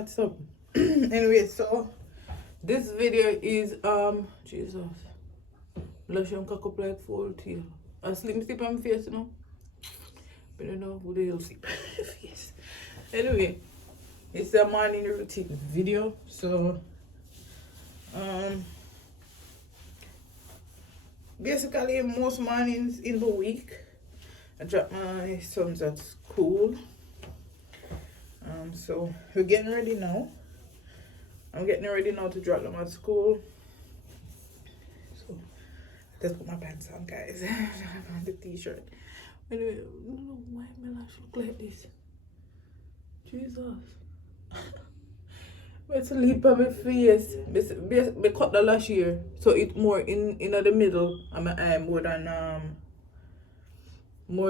what's up? Anyway, so this video is Jesus. Lotion cock up like full tea. I sleep on my face, you know. But I don't know who the hell sleep on my face. Anyway, it's a morning routine video. So basically most mornings in the week I drop my sons at school. So we're getting ready now. I'm getting ready now to drop them at school. So let's put my pants on, guys. I have the t-shirt. Anyway, I don't know why my lash look like this. Jesus. I sleep on my face. I cut the lash here, so it's more in the middle of my eye more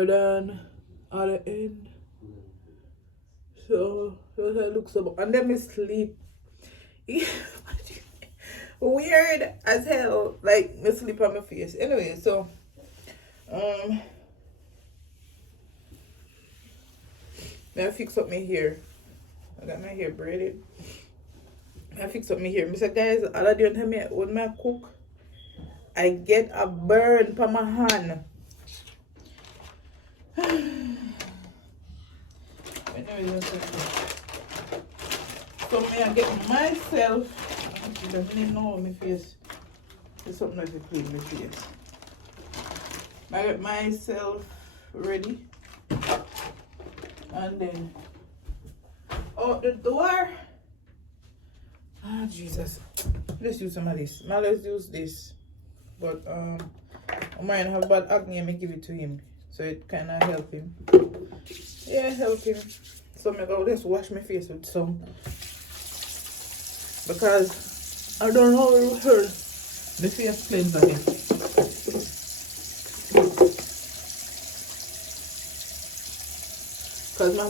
than other end. So that's how it looks up. And then I sleep. Weird as hell. Like I sleep on my face. Anyway, so I fix up my hair. I got my hair braided. I fix up my hair. I said, guys, all I do tell me when I cook, I get a burn on my hand. So I get myself. I don't even know my face. There's something like to clean my face. I get myself ready. And then out the door. Ah, Jesus. Let's use some of this. Now let's use this. But I might have bad acne and I give it to him. So it kinda help him. Yeah, help him. So I go just wash my face with some. Because I don't know how it will hurt. The face cleanser again. Because my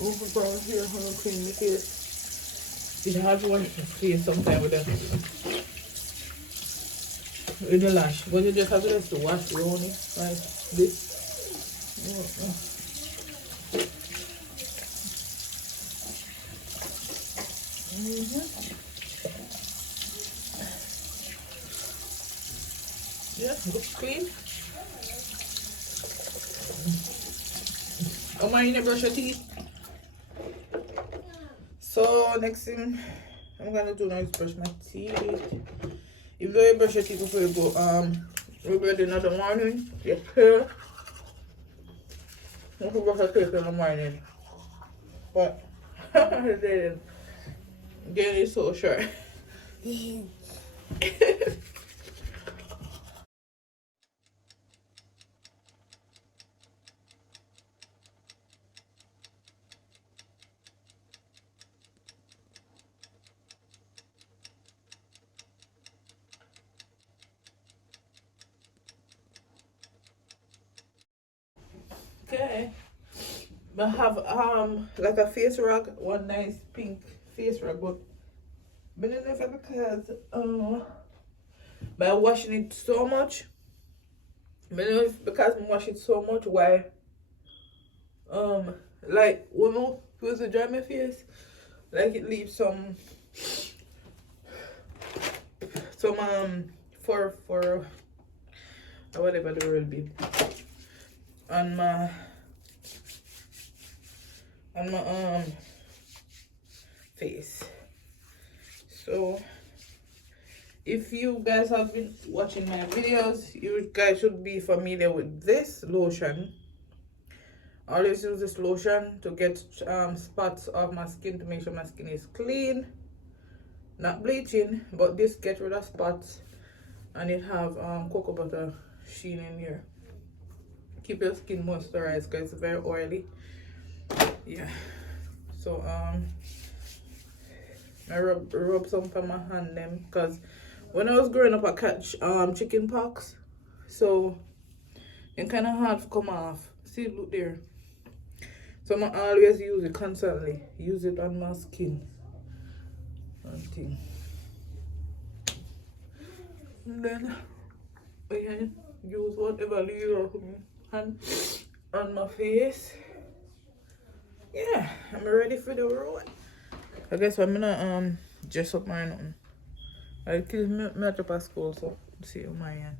over here, I'm going to clean my face. You have to wash your face sometime with the lash. But you just have to wash around it like this. Yeah, looks clean. Oh my, you brush your teeth. So next thing I'm gonna do now is brush my teeth. If you brush your teeth before you go, we're going to do another morning. Your hair. You can brush your teeth in the morning. But then it's so short. Okay, I have like a face rag, one nice pink face rag, but because by washing it so much, because I'm washing so much, why like when I use to dry my face, like it leaves some for whatever the will be on my face. So if you guys have been watching my videos, you guys should be familiar with this lotion. I always use this lotion to get spots off my skin, to make sure my skin is clean, not bleaching, but this gets rid of spots, and it have cocoa butter sheen in here. Keep your skin moisturized because it's very oily. Yeah, so I rub some on my hand them, because when I was growing up I catch chicken pox, so it kind of hard to come off. See, look there. So I always use it constantly. Use it on my skin and thing. And then I can use whatever layer hand on my face. Yeah, I'm ready for the road. I guess I'm gonna dress up my nothing. I kill me at the school, so see you, Marian.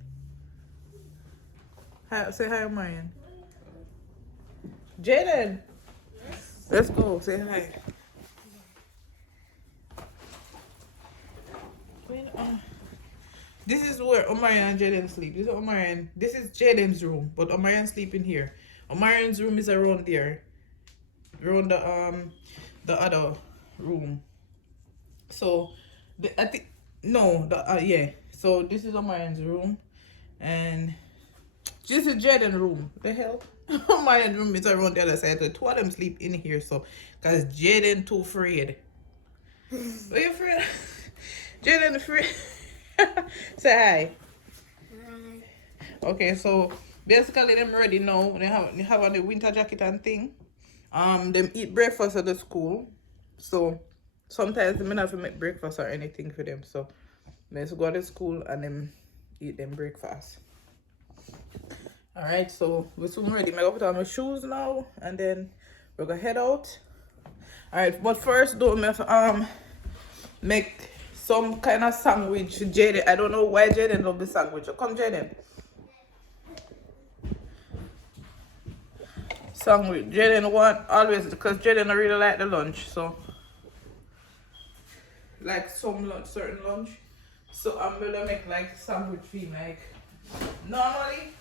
Hi, say hi, Marian. Jaden, let's go. Say hi. This is where Omarion and Jaden sleep. This is Omarion. This is Jaden's room, but Omarion sleep in here. Omarion's room is around there, around the other room. So, I think no, yeah. So this is Omarion's room, and this is Jaden's room. The hell, Omarion's room is around the other side. So two of them sleep in here. So, cause Jaden too afraid. Are you afraid? Jaden afraid. Say hi. Hi. Okay, so basically them ready now. They have on the winter jacket and thing. Them eat breakfast at the school. So sometimes they may not have to make breakfast or anything for them. So let's go to school and them eat them breakfast. Alright, so we're soon ready. I'm gonna put on my shoes now and then we're gonna head out. Alright, but first though we have to make some kind of sandwich. Jaden, I don't know why Jaden love the sandwich. Come, Jaden. Sandwich. Jaden want always, because Jaden don't really like the lunch, so like some lunch, certain lunch. So I'm gonna make like sandwich thing. Like normally,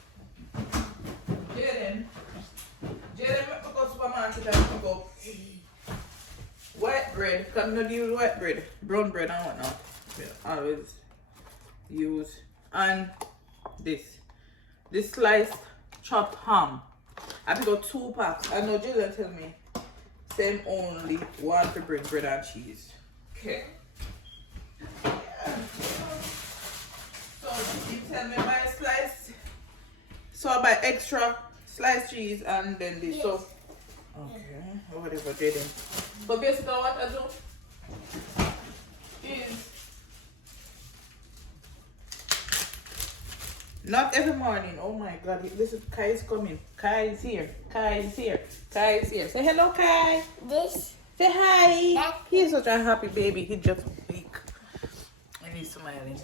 Jaden make me go to supermarket and pick up white bread. Because I'm not use white bread, brown bread and whatnot. I always use and this sliced chopped ham. I pick up 2 packs. I know Jillian tell me same only one for bread and cheese. Okay. Yeah. So you tell me buy slice. So I buy extra sliced cheese and then this. Yes. So okay, whatever Jaden. So basically what I do is not every morning. Oh my God, this is Kai is coming. Kai is here. Kai is here. Kai is here. Say hello, Kai. This. Say hi. That. He's such a happy baby. He just weak. And he's smiling.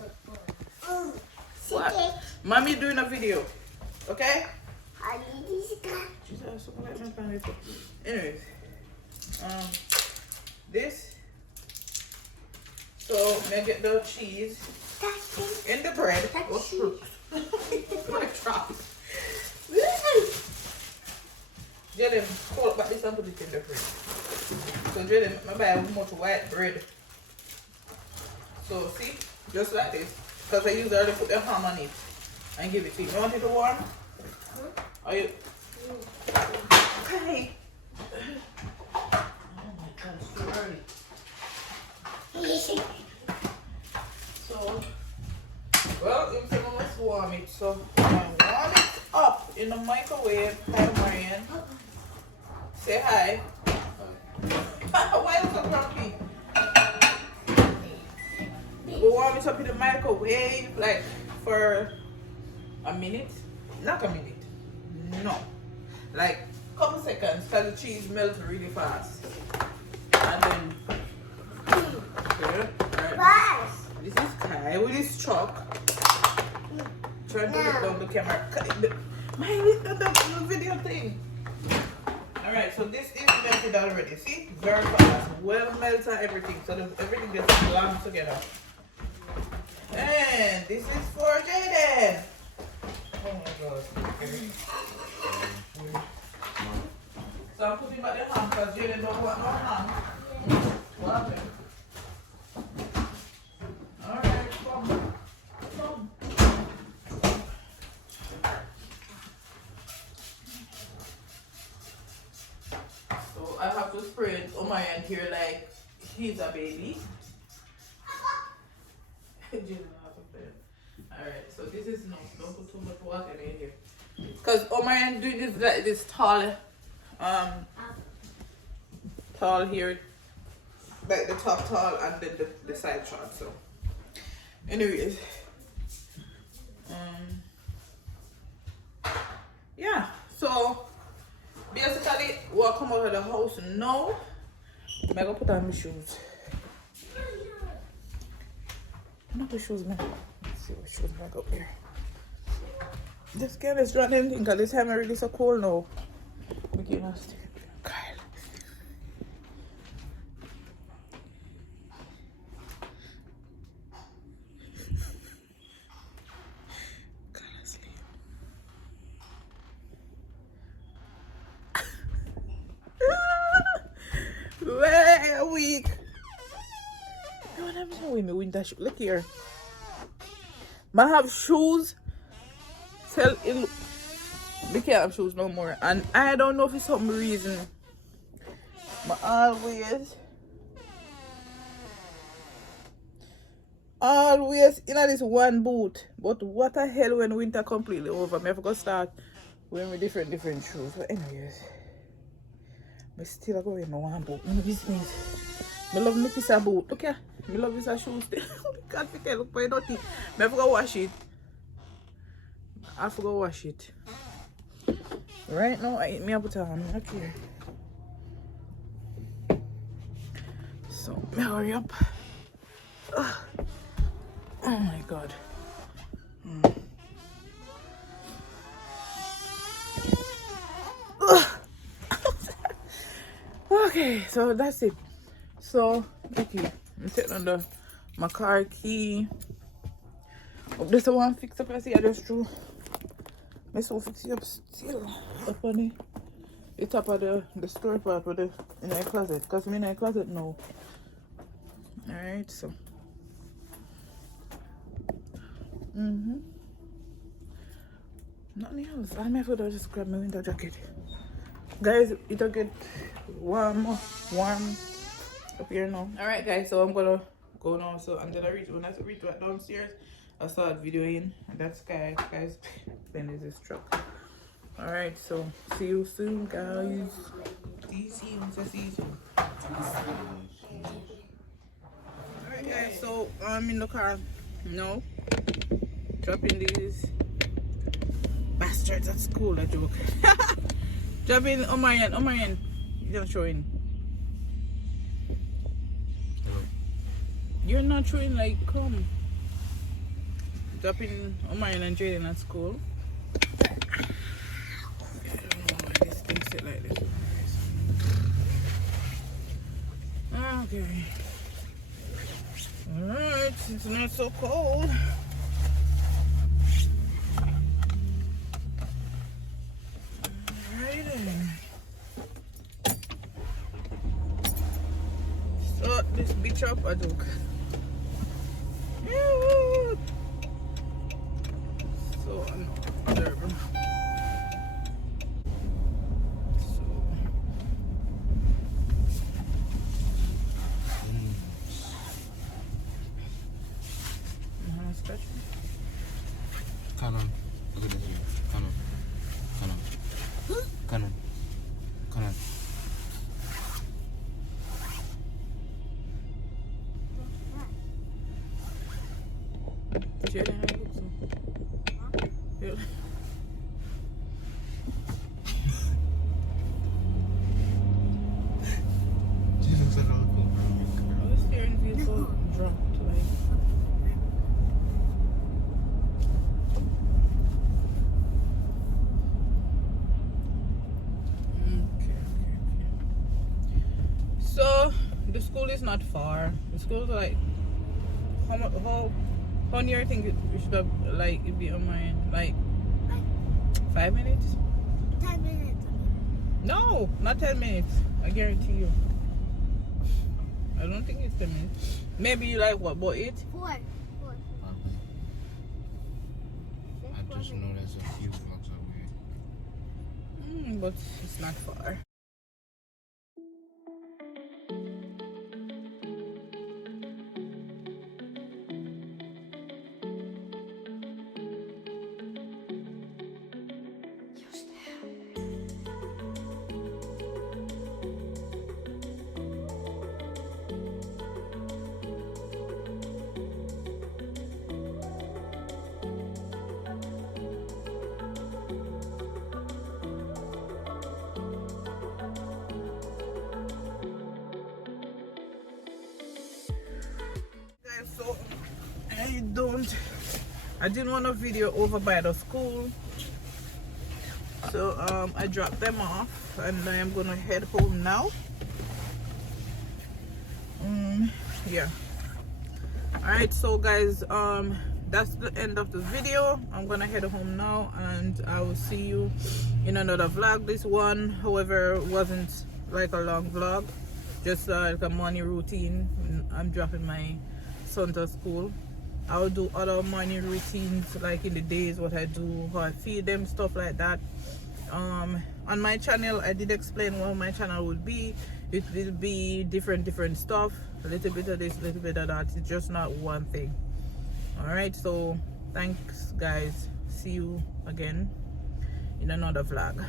What? Mommy doing a video. Okay? Anyways. This. So make it the cheese in the bread. My trout. Jaden, hold back this and put it in the fridge. So Jaden, I buy much white bread. So see, just like this. Because I usually already put the ham on it and give it to you. You want it to warm? Are you? Okay. Oh my God, it's too early. So. Well, if you must warm it, so I warm it up in the microwave. Hi, Marian. Say hi. Why is it so grumpy? We warm it up in the microwave, like for a minute. Not a minute. No. Like a couple seconds, because the cheese melts really fast. And then. Okay. Right. This is Kai with his truck. Trying to look down the camera. Mine is not the video thing. Alright, so this is melted already. See? Very fast. Well melted everything. So everything gets glommed together. And this is for Jaden. Oh my God. So I'm putting back the ham because Jaden don't want no ham. What happened? Alright, come. Come. So I have to spray it on my hand here like he's a baby. Alright, so this is no, don't put too much water in here. Because Omarion doing this like this tall tall here. Like the top tall and then the side short. So anyways. Yeah, so basically we'll come out of the house now I'm gonna put on my shoes. Not the shoes, man. Let's see what shoes I got here. This girl is running because this time already so cold now. Okay, now stick it. Kyle. Kyle asleep. Way a week. You know what I'm saying with me winter shoes? Look here. I have shoes. Tell it. We can't have shoes no more. And I don't know if it's some reason. But always in this one boot. But what the hell when winter completely over? I have to start wearing my different shoes. But anyways. I still go in my one boot. No business. I love my piece of boot. Look here. I love this shoes. Can't tell. Look for dirty. I have to wash it. I have to go wash it. Right now, I me put on. Okay. So, hurry up. Ugh. Oh my god. Okay, so that's it. So, okay, I'm taking on my car key. Oh, this one fix up. I see I just threw. I still fix it up still up on the top of the store part of in the closet. Because I'm in the closet now. Alright, so. Nothing else. I may have to just grab my winter jacket. Guys, it'll get warm up here now. Alright guys, so I'm gonna go now. So I'm gonna reach when I reach downstairs. I start videoing, and that's guys. Then there's this truck. Alright, so see you soon, guys. See you soon. Alright guys, so I'm in the car now, dropping these bastards at school. A joke. Dropping Omarion, you're not showing. You're not showing, like, come. Dropping Omarion and Jaden at school. I don't know why this thing sit like this. Okay. Alright, it's not so cold. Alright then. So this bitch up a joke. So another. Canon. Look at this here. Canon. Jaden, how you look so? Yeah. Jesus, I don't know. I was staring at you so drunk, like. Okay. So the school is not far. The school is like how near I think it should have like it be on mine like 5 minutes? 10 minutes. No, not 10 minutes. I guarantee you. I don't think it's 10 minutes. Maybe you like what, about 8? 4. I just know there's a few blocks away. But it's not far. I didn't want a video over by the school, so I dropped them off and I am gonna head home now. Yeah, all right, so guys, that's the end of the video. I'm gonna head home now and I will see you in another vlog. This one, however, wasn't like a long vlog, just like a morning routine. I'm dropping my son to school. I'll do other morning routines like in the days, what I do, how I feed them, stuff like that. On my channel I did explain what my channel would be. It will be different stuff, a little bit of this, a little bit of that. It's just not one thing. All right, so thanks guys, see you again in another vlog.